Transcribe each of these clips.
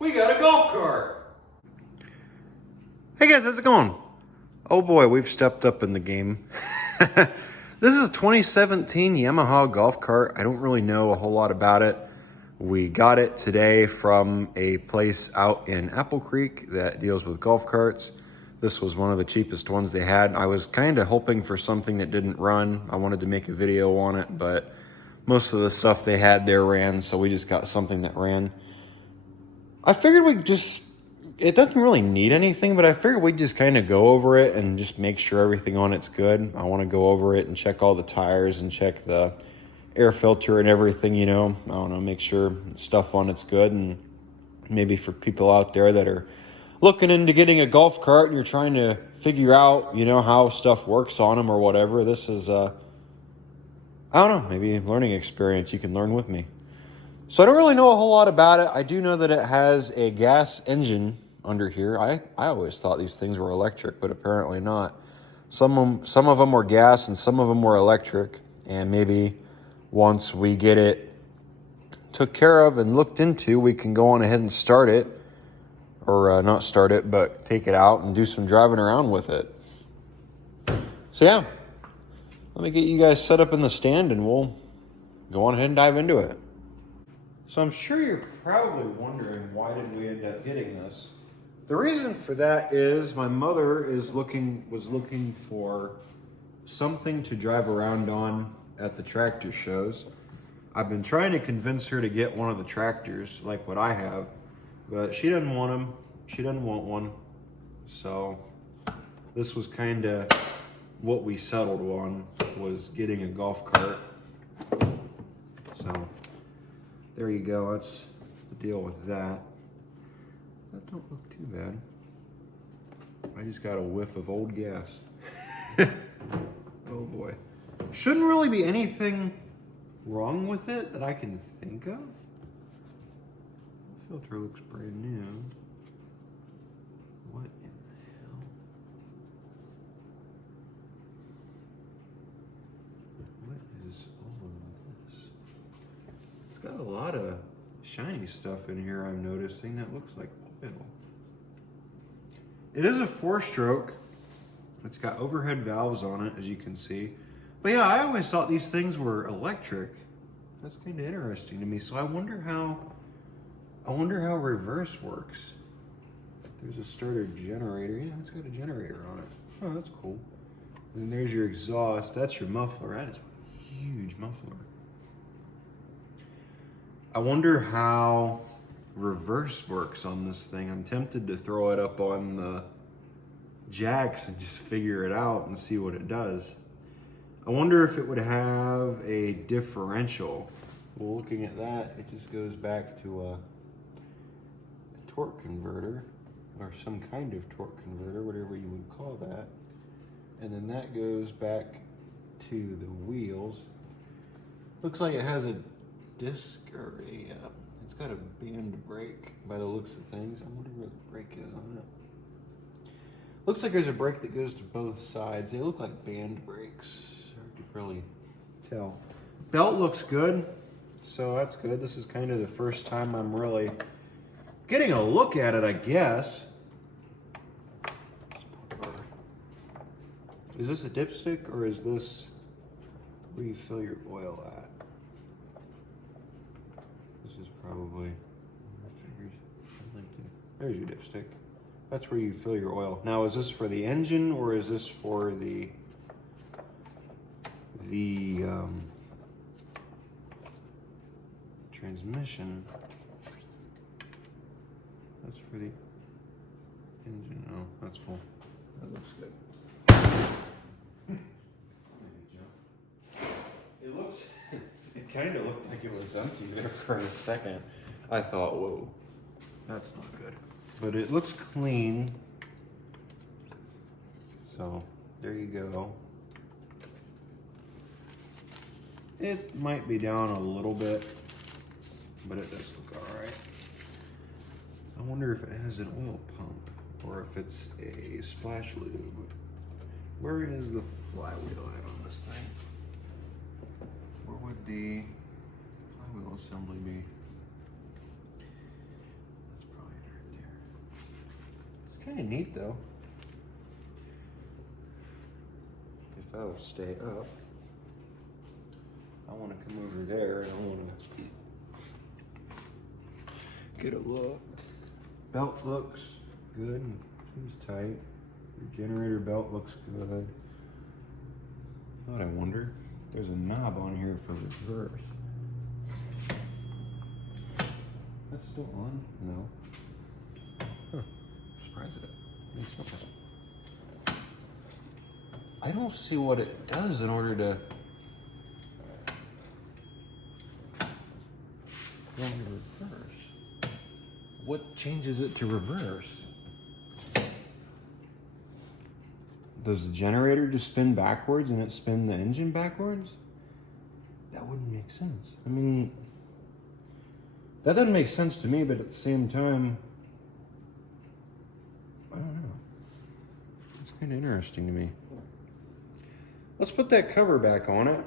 We got a golf cart. Hey guys, how's it going? Oh boy, we've stepped up in the game. This is a 2017 Yamaha golf cart. I don't really know a whole lot about it. We got it today from a place out in Apple Creek that deals with golf carts. This was one of the cheapest ones they had. I was kind of hoping for something that didn't run. I wanted to make a video on it, but most of the stuff they had there ran, so we just got something that ran. I figured it doesn't really need anything, but I figured we'd just kind of go over it and just make sure everything on it's good. I want to go over it and check all the tires and check the air filter and everything, I don't know, make sure stuff on it's good. And maybe for people out there that are looking into getting a golf cart and you're trying to figure out, how stuff works on them or whatever, this is, I don't know, maybe a learning experience you can learn with me. So I don't really know a whole lot about it. I do know that it has a gas engine under here. I always thought these things were electric, but apparently not. Some of them were gas and some of them were electric. And maybe once we get it took care of and looked into, we can go on ahead and start it. Or not start it, but take it out and do some driving around with it. So yeah, let me get you guys set up in the stand and we'll go on ahead and dive into it. So I'm sure you're probably wondering, why did we end up getting this? The reason for that is my mother was looking for something to drive around on at the tractor shows. I've been trying to convince her to get one of the tractors like what I have, but she doesn't want them. She doesn't want one. So this was kind of what we settled on, was getting a golf cart. So there you go, that's the deal with that. That don't look too bad. I just got a whiff of old gas. Oh boy. Shouldn't really be anything wrong with it that I can think of. The filter looks brand new. What in the hell? What is all of this? It's got a lot of shiny stuff in here I'm noticing that looks like oil. It is a 4-stroke. It's got overhead valves on it, as you can see. But yeah, I always thought these things were electric. That's kind of interesting to me. So I wonder how reverse works. There's a starter generator. Yeah, it's got a generator on it. Oh, that's cool. And there's your exhaust. That's your muffler. That is a huge muffler. I wonder how reverse works on this thing. I'm tempted to throw it up on the jacks and just figure it out and see what it does. I wonder if it would have a differential. Well, looking at that, it just goes back to a torque converter, or some kind of torque converter, whatever you would call that. And then that goes back to the wheels. Looks like it has a disc, or it's got a band brake by the looks of things. I wonder where the brake is on it. Looks like there's a brake that goes to both sides. They look like band brakes. Hard to really tell. Belt looks good, so that's good. This is kind of the first time I'm really getting a look at it, I guess. Is this a dipstick, or is this where you fill your oil at? This is probably, I figured, there's your dipstick. That's where you fill your oil. Now, is this for the engine, or is this for the transmission? That's for the engine. Oh, that's full. That looks good. It kind of looked like it was empty there for a second. I thought, whoa, that's not good. But it looks clean. So there you go. It might be down a little bit, but it does look all right. I wonder if it has an oil pump or if it's a splash lube. Where is the flywheel at on this thing? Where would the flywheel assembly be? That's probably Kind of neat though. If I will stay up, I want to come over there and I want to get a look. Belt looks good, seems tight. Your generator belt looks good. What I wonder, there's a knob on here for reverse. That's still on? No. Huh. Surprised it makes noise. I don't see what it does in order to go into reverse. What changes it to reverse? Does the generator just spin backwards and it spin the engine backwards? That wouldn't make sense. I mean, that doesn't make sense to me, but at the same time, I don't know. It's kind of interesting to me. Let's put that cover back on it.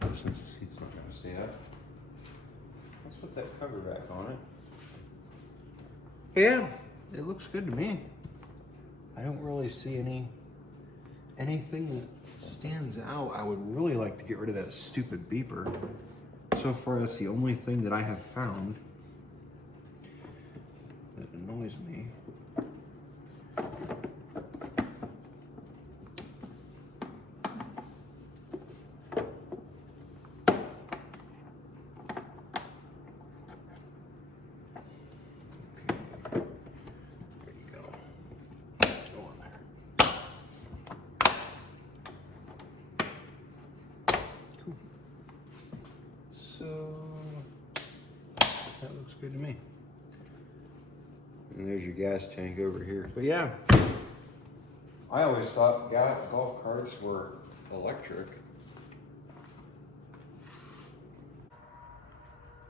Since the seat's not going to stay up. Let's put that cover back on it. But yeah, it looks good to me. I don't really see anything that stands out. I would really like to get rid of that stupid beeper. So far, that's the only thing that I have found that annoys me. So that looks good to me. And there's your gas tank over here. But yeah, I always thought golf carts were electric.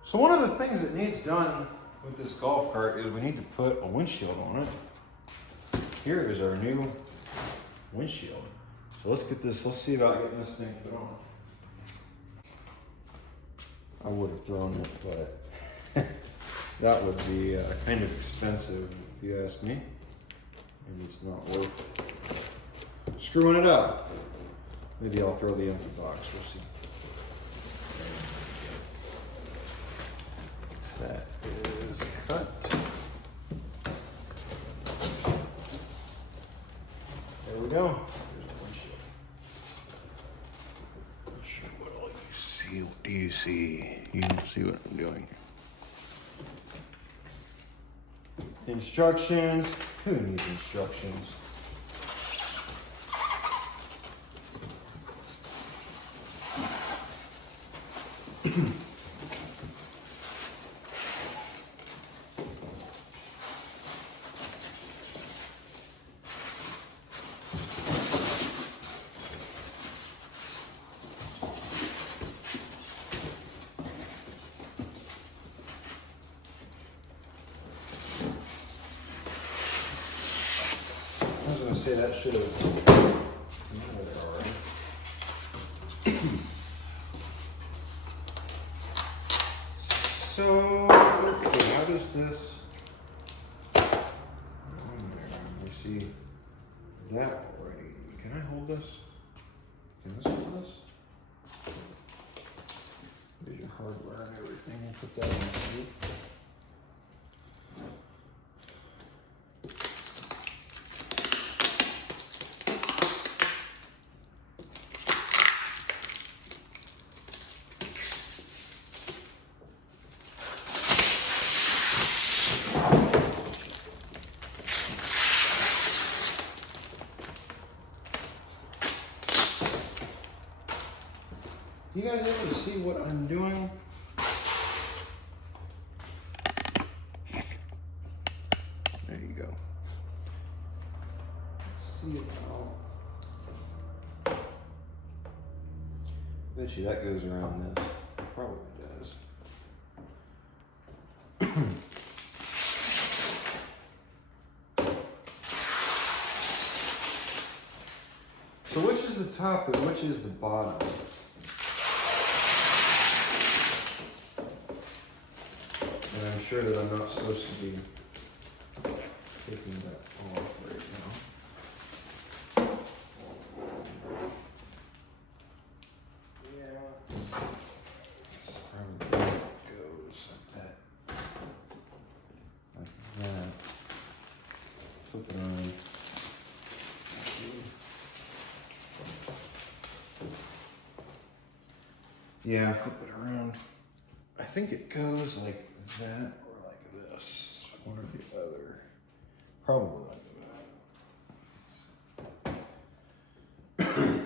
So one of the things that needs done with this golf cart is we need to put a windshield on it. Here is our new windshield. So let's see about getting this thing put on. I would have thrown it, but that would be kind of expensive if you ask me. Maybe it's not worth screwing it up. Maybe I'll throw the empty box, we'll see. That is cut. There we go. What do you see? You see what I'm doing. Instructions. Who needs instructions? I was going to say that should have come out there already. So, okay, how does this? We see that already. Can I hold this? Can this hold this? There's your hardware and everything. We'll put that on the seat. You guys able to see what I'm doing? There you go. See it now. Bet you that goes around this. Probably does. So which is the top and which is the bottom? And I'm sure that I'm not supposed to be taking that off right now. Yeah, this is probably where it goes like that. Like that. Flip it on. Yeah, flip it around. I think it goes like that or like this. One or the other. Probably like that.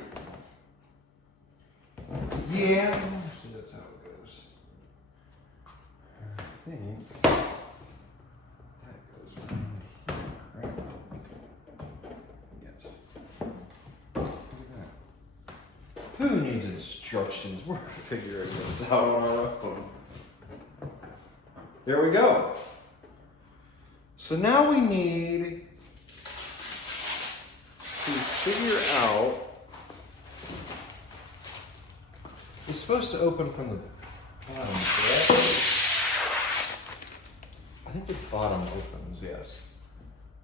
Yeah, so that's how it goes. I think that goes around here, right? Yes. Look at that. Who needs instructions? We're figuring this out on our own. There we go. So now we need to figure out, it's supposed to open from the bottom, correct? I think the bottom opens, yes.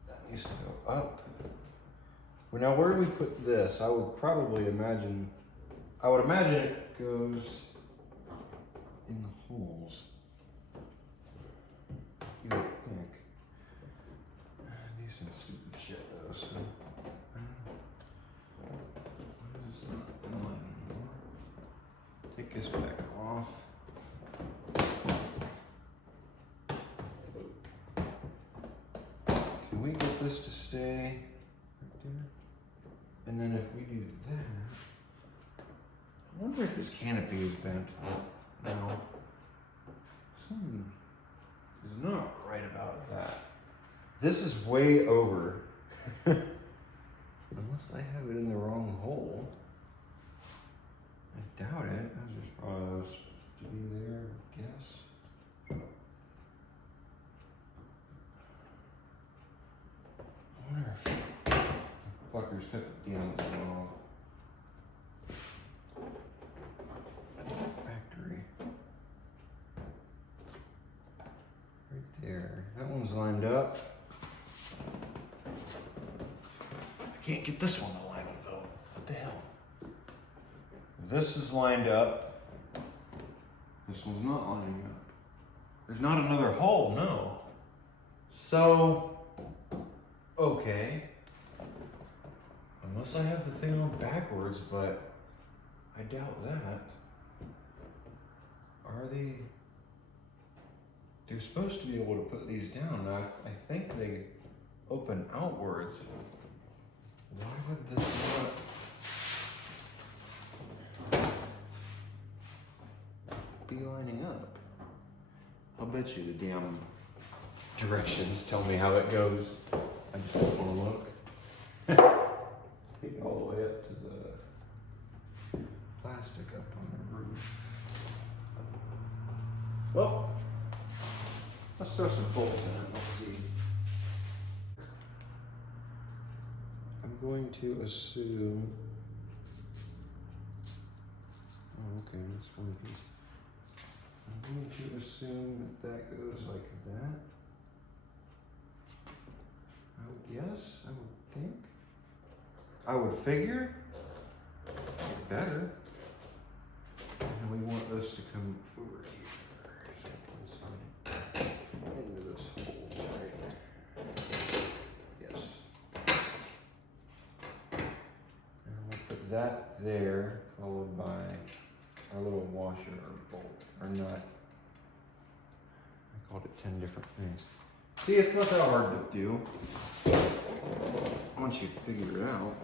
That needs to go up. Well, now where do we put this? I would imagine it goes in the holes. You would think. Do some stupid shit though, so. It's not in line anymore. Take this back off. Can we get this to stay right there? And then if we do that, I wonder if this canopy is bent. No. Something is not right about that. This is way over. Unless I have it in the wrong hole. I doubt it. That's just probably supposed to be there, I guess. I wonder if fuckers took the ends off. Factory. Right there. That one's lined up. I can't get this one to line up though. What the hell? This is lined up. This one's not lining up. There's not another hole, no. So, okay. Unless I have the thing on backwards, but I doubt that. Are they? They're supposed to be able to put these down. Now, I think they open outwards. Why would this not be lining up? I'll bet you the damn directions tell me how it goes. I just don't want to look. Take it all the way up to the plastic up on the roof. Well, let's throw some bolts in it. Let's see. I'm going to assume. Oh, okay, that's one piece. I'm going to assume that goes like that. I would guess, I would think. I would figure. Better. And we want this to come over here. Into this hole right there. Yes. And we'll put that there, followed by our little washer or bolt, or nut. I called it 10 different things. See, it's not that hard to do once you figure it out.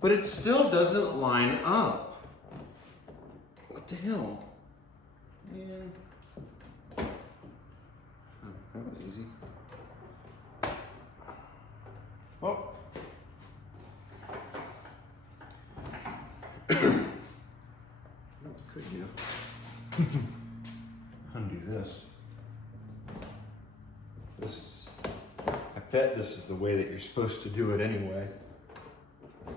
But it still doesn't line up. What the hell? Man. Oh, that was easy. Oh. What could you? Undo this. I bet this is the way that you're supposed to do it anyway. It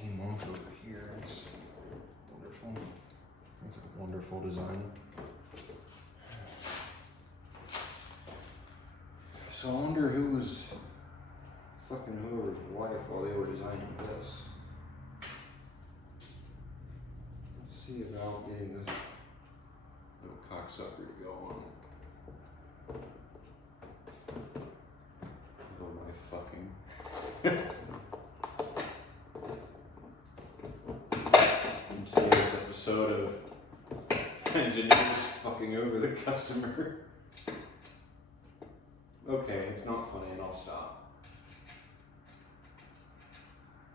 came off over here. It's wonderful. It's a wonderful design. So I wonder who was fucking whoever's wife while they were designing this. Let's see about getting this little cocksucker to go on. Little wife fucking. In today's episode of engineers fucking over the customer. Okay, it's not funny and I'll stop.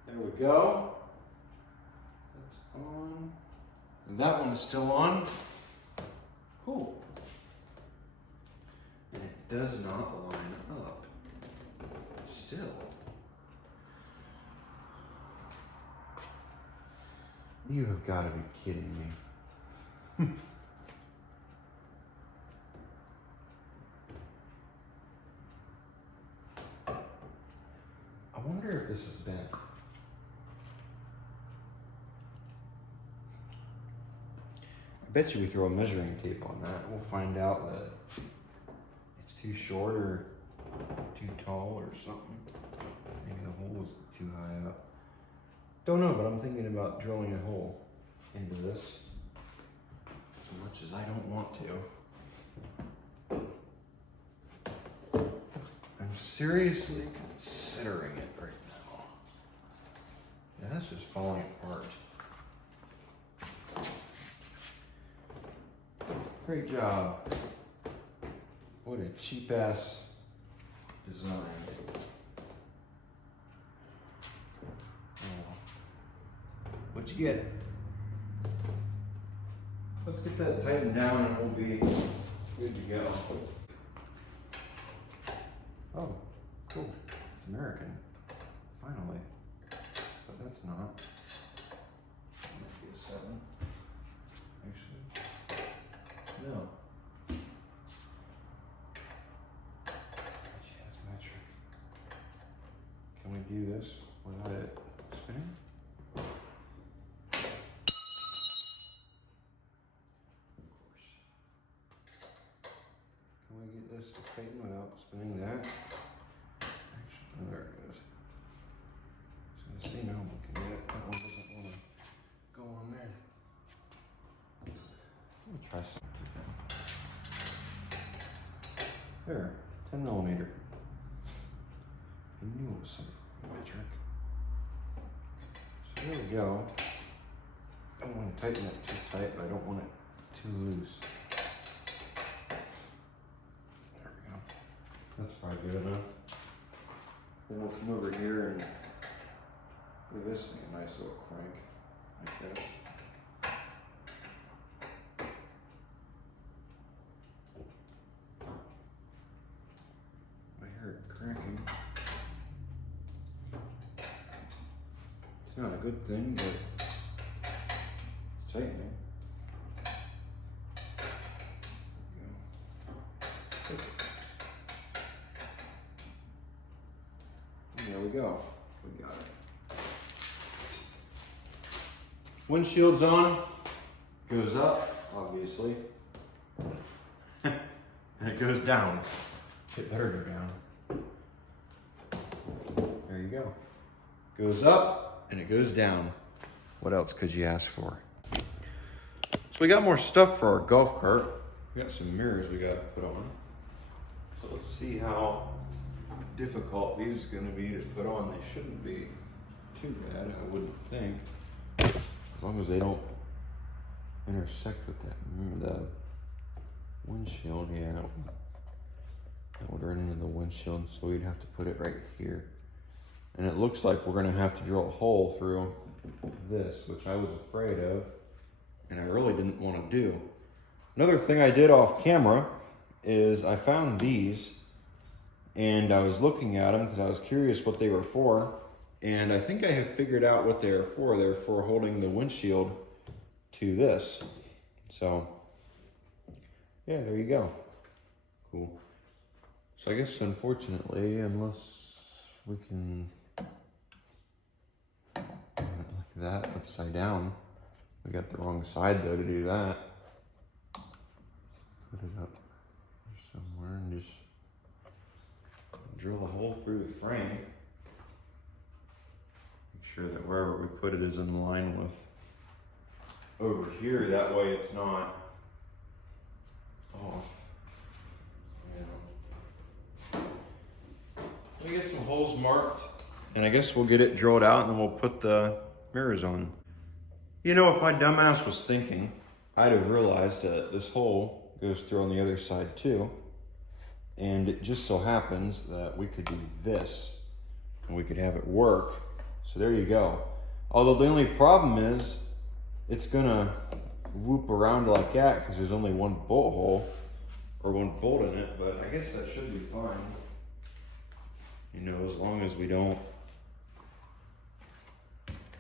There we go. That's on. And that one is still on. Cool. And it does not line up. Still. You have got to be kidding me. I wonder if this is bent. I bet you we throw a measuring tape on that, we'll find out that it's too short or too tall or something. Maybe the hole is too high up. Don't know, but I'm thinking about drilling a hole into this, as much as I don't want to. I'm seriously considering it right now. Yeah, that's just falling apart. Great job. What a cheap ass design. Oh. What'd you get? Let's get that tightened down and we'll be good to go. Oh, cool. It's American. Finally. But that's not. That might be a 7. Actually. No. Yeah, it's metric. Can we do this without it spinning? Of course. Can we get this to tighten without spinning that? Actually, there it goes. So see now I'm looking at it. That one doesn't want to go on there. Let me try something. There, 10 millimeter. I knew it was some metric. So there we go. I don't want to tighten it too tight, but I don't want it too loose. There we go. That's probably good enough. Then we'll come over here and give this thing a nice little crank, like that. I hear it cracking. It's not a good thing, but it's tightening. There we go. We got it. Windshield's on. Goes up, obviously. And it goes down. It better go down. There you go. Goes up and it goes down. What else could you ask for? So we got more stuff for our golf cart. We got some mirrors we got to put on. So let's see how difficult these are going to be to put on. They shouldn't be too bad, I wouldn't think. As long as they don't intersect with the windshield. Yeah, that would run into the windshield, so we'd have to put it right here. And it looks like we're going to have to drill a hole through this, which I was afraid of, and I really didn't want to do. Another thing I did off camera is I found these, and I was looking at them because I was curious what they were for, and I think I have figured out what they're for. They're for holding the windshield to this. So, yeah, there you go. Cool. So I guess, unfortunately, unless we can put it like that upside down. We got the wrong side, though, to do that. Put it up somewhere and just drill a hole through the frame. Make sure that wherever we put it is in line with over here. That way it's not off. We get some holes marked, and I guess we'll get it drilled out and then we'll put the mirrors on. You know, if my dumbass was thinking, I'd have realized that this hole goes through on the other side too. And it just so happens that we could do this and we could have it work. So there you go. Although the only problem is it's gonna whoop around like that because there's only one bolt hole or one bolt in it, but I guess that should be fine. You know, as long as we don't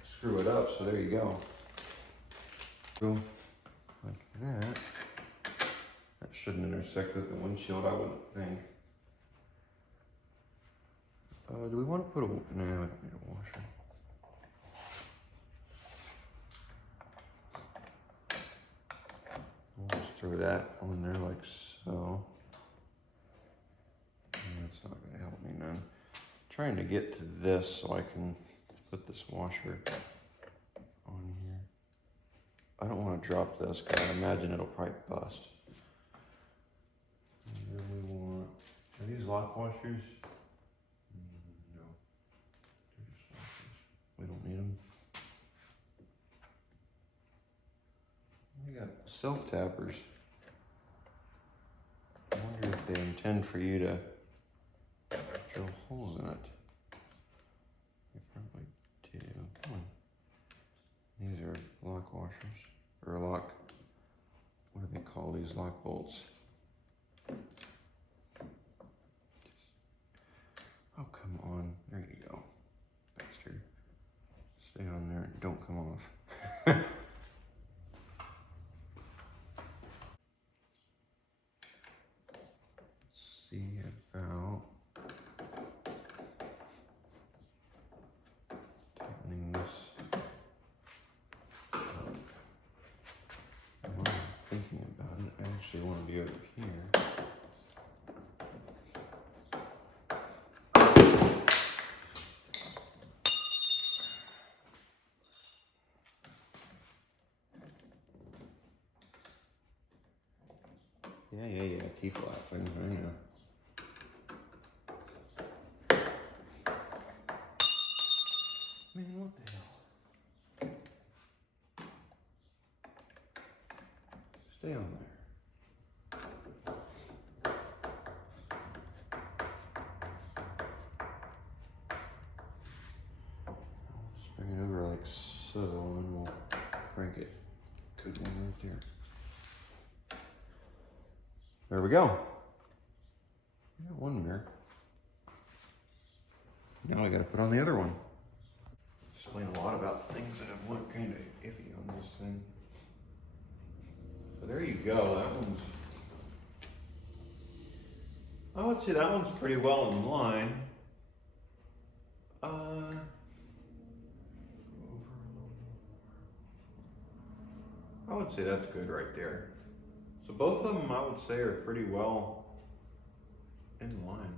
screw it up. So there you go. Go like that. That shouldn't intersect with the windshield, I wouldn't think. Do we want to put a, no, we don't need a washer. We'll just throw that on there like so. That's not going to help me none. Trying to get to this so I can put this washer on here. I don't want to drop this because I imagine it'll probably bust. And then we want, are these lock washers? No. They're just washers. We don't need them. We got self-tappers. I wonder if they intend for you to drill holes in it. They probably do. Come on. These are lock washers, or lock, what do they call these lock bolts? Oh, come on. There you go. Bastard. Stay on there and don't come off. See about tightening this up. While I'm thinking about it, I actually want to be over here. Yeah, keep laughing, I know. Man, what the hell? Stay on there. Just bring it over like so, and we'll crank it. Good one right there. There we go. We got one mirror. Now I gotta put on the other one. Explain a lot about things that I've looked kind of iffy on this thing. So there you go. That one's, I would say that one's pretty well in line. I would say that's good right there. So both of them, I would say, are pretty well in line.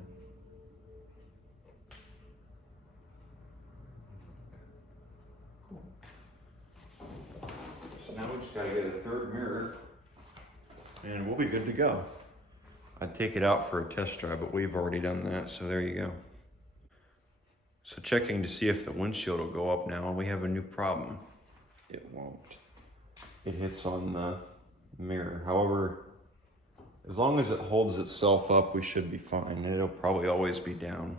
Cool. So now we just gotta get a third mirror and we'll be good to go. I'd take it out for a test drive, but we've already done that, so there you go. So checking to see if the windshield will go up now, and we have a new problem. It won't. It hits on the mirror. However, as long as it holds itself up, we should be fine. It'll probably always be down.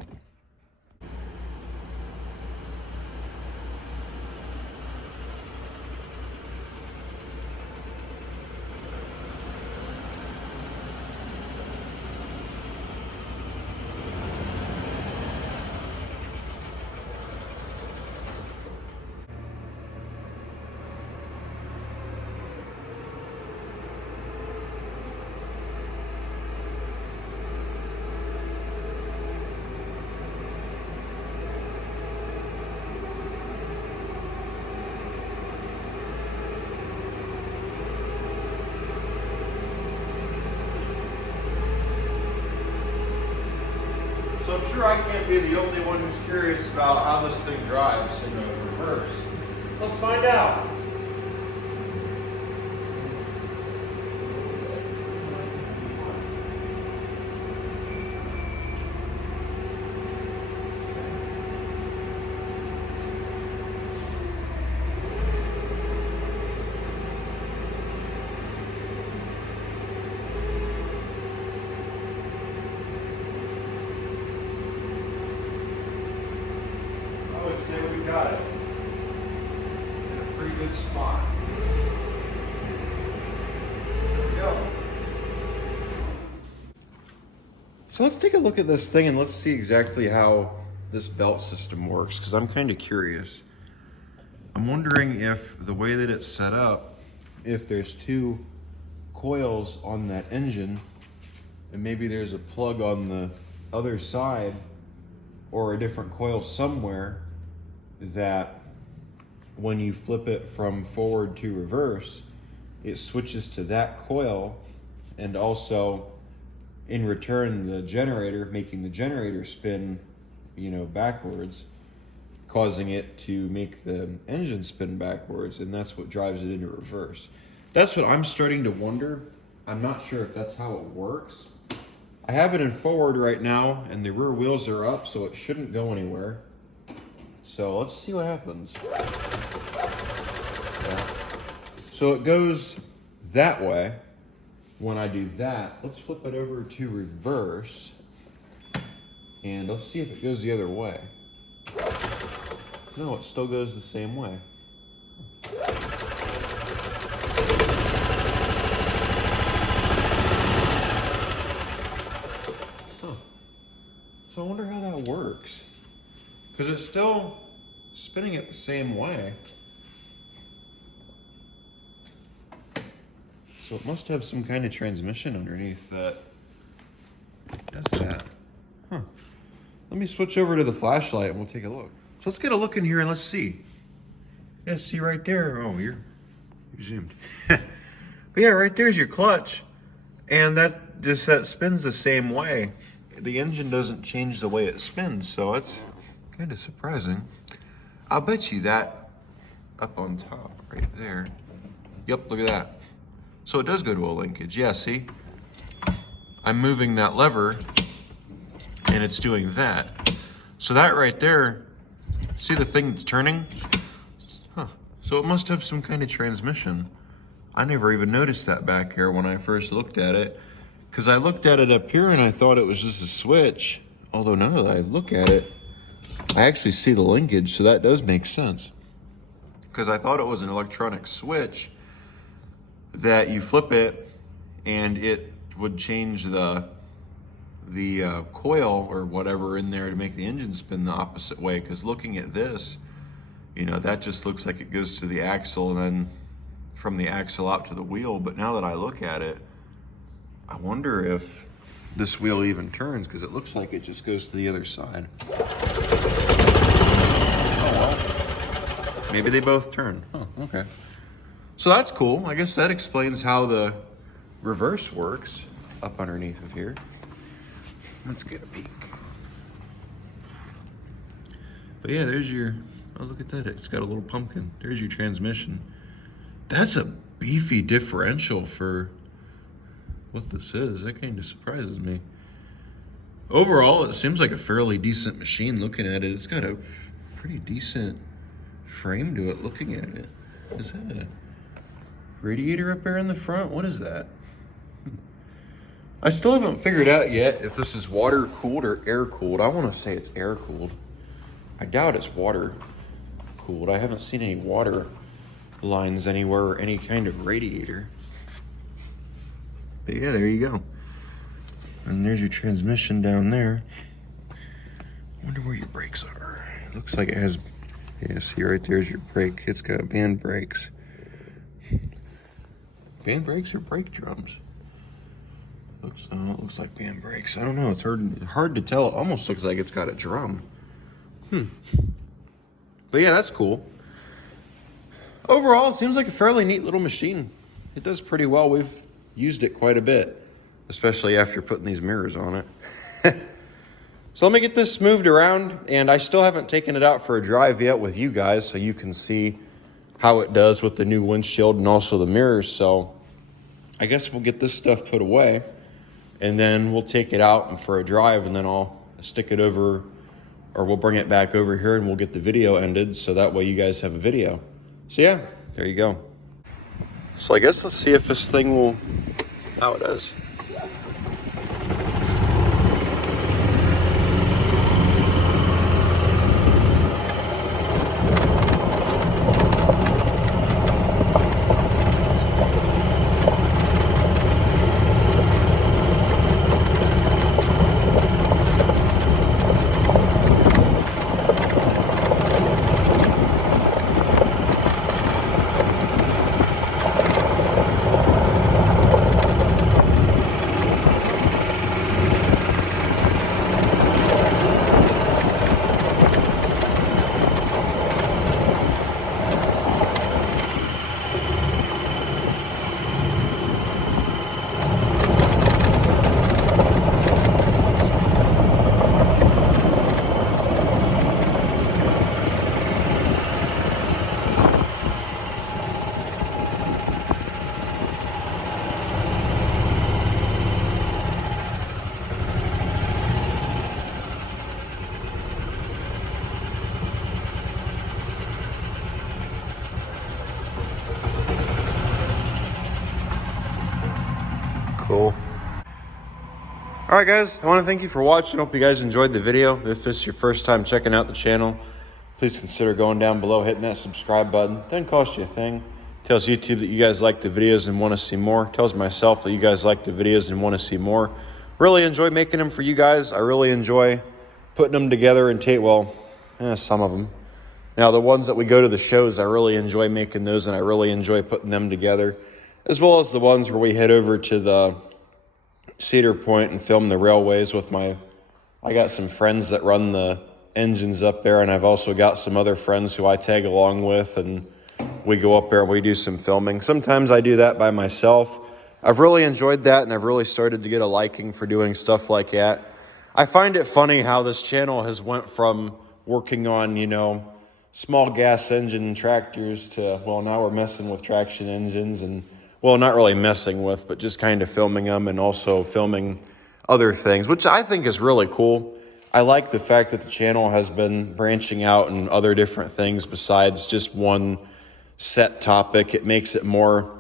be the only one who's curious about how this thing drives in reverse. Let's find out. I would say we got it in a pretty good spot. There we go. So let's take a look at this thing and let's see exactly how this belt system works, because I'm kind of curious. I'm wondering if the way that it's set up, if there's two coils on that engine and maybe there's a plug on the other side or a different coil somewhere, that when you flip it from forward to reverse, it switches to that coil, and also in return the generator, making the generator spin, you know, backwards, causing it to make the engine spin backwards, and that's what drives it into reverse. That's what I'm starting to wonder. I'm not sure if that's how it works. I have it in forward right now, and the rear wheels are up, so it shouldn't go anywhere. So let's see what happens. Yeah. So it goes that way. When I do that, let's flip it over to reverse, and let's see if it goes the other way. No, it still goes the same way. Huh. So I wonder how that works. Because it's still spinning it the same way. So it must have some kind of transmission underneath that does that. Huh. Let me switch over to the flashlight and we'll take a look. So let's get a look in here and let's see. Yeah, see right there. Oh, you're zoomed. But yeah, right there's your clutch. And that spins the same way. The engine doesn't change the way it spins, so it's kind of surprising. I'll bet you that up on top right there. Yep, look at that. So it does go to a linkage. Yeah, see? I'm moving that lever and it's doing that. So that right there, see the thing that's turning? Huh. So it must have some kind of transmission. I never even noticed that back here when I first looked at it, because I looked at it up here and I thought it was just a switch. Although now that I look at it, I actually see the linkage, so that does make sense. Because I thought it was an electronic switch that you flip it and it would change the coil or whatever in there to make the engine spin the opposite way. Because looking at this, you know, that just looks like it goes to the axle and then from the axle out to the wheel. But now that I look at it, I wonder if this wheel even turns, because it looks like it just goes to the other side. Oh well, maybe they both turn. Oh, okay. So that's cool. I guess that explains how the reverse works up underneath of here. Let's get a peek. But yeah, there's your, oh look at that, it's got a little pumpkin. There's your transmission. That's a beefy differential for what this is. That kind of surprises me. Overall, it seems like a fairly decent machine looking at it. It's got a pretty decent frame to it looking at it. Is that a radiator up there in the front? What is that? I still haven't figured out yet if this is water cooled or air cooled. I want to say it's air cooled. I doubt it's water cooled. I haven't seen any water lines anywhere or any kind of radiator. But yeah, there you go. And there's your transmission down there. I wonder where your brakes are. It looks like it has, yeah, see right there's your brake. It's got band brakes. Band brakes or brake drums? It looks like band brakes. I don't know, it's hard to tell. It almost looks like it's got a drum. But yeah, that's cool. Overall, it seems like a fairly neat little machine. It does pretty well. We've used it quite a bit, especially after putting these mirrors on it. So let me get this moved around, and I still haven't taken it out for a drive yet with you guys so you can see how it does with the new windshield and also the mirrors. So I guess we'll get this stuff put away, and then we'll take it out and for a drive, and then I'll stick it over, or we'll bring it back over here and we'll get the video ended so that way you guys have a video. So yeah, there you go. So I guess let's see if this thing will, how it is. Cool. All right, guys, I want to thank you for watching. Hope you guys enjoyed the video. If this is your first time checking out the channel, please consider going down below, hitting that subscribe button. Doesn't cost you a thing. Tells YouTube that you guys like the videos and want to see more. Tells myself that you guys like the videos and want to see more. Really enjoy making them for you guys. I really enjoy putting them together and some of them. Now, the ones that we go to the shows, I really enjoy making those, and I really enjoy putting them together, as well as the ones where we head over to the Cedar Point and film the railways with I got some friends that run the engines up there, and I've also got some other friends who I tag along with, and we go up there and we do some filming. Sometimes I do that by myself. I've really enjoyed that, and I've really started to get a liking for doing stuff like that. I find it funny how this channel has went from working on, small gas engine tractors to, well, now we're messing with traction engines, and well, not really messing with, but just kind of filming them and also filming other things, which I think is really cool. I like the fact that the channel has been branching out in other different things besides just one set topic. It makes it more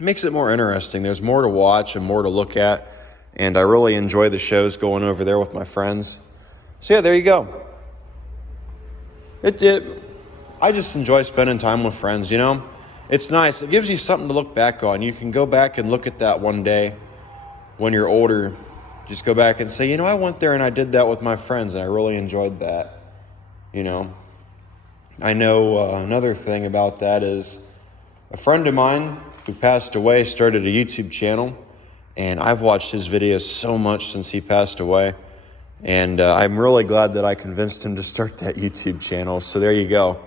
interesting. There's more to watch and more to look at, and I really enjoy the shows going over there with my friends. So yeah, there you go. I just enjoy spending time with friends, It's nice. It gives you something to look back on. You can go back and look at that one day when you're older. Just go back and say, I went there and I did that with my friends, and I really enjoyed that. I know another thing about that is a friend of mine who passed away started a YouTube channel, and I've watched his videos so much since he passed away. And I'm really glad that I convinced him to start that YouTube channel. So there you go.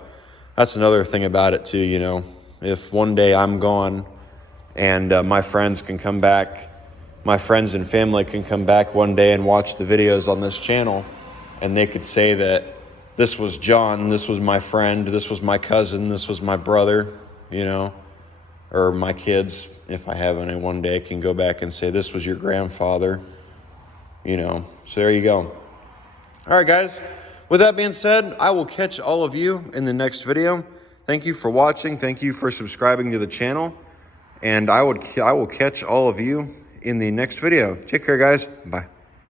That's another thing about it too, If one day I'm gone and my friends can come back, my friends and family can come back one day and watch the videos on this channel, and they could say that this was John, this was my friend, this was my cousin, this was my brother, or my kids, if I have any one day, can go back and say this was your grandfather, So there you go. All right, guys. With that being said, I will catch all of you in the next video. Thank you for watching. Thank you for subscribing to the channel. And I will catch all of you in the next video. Take care, guys. Bye.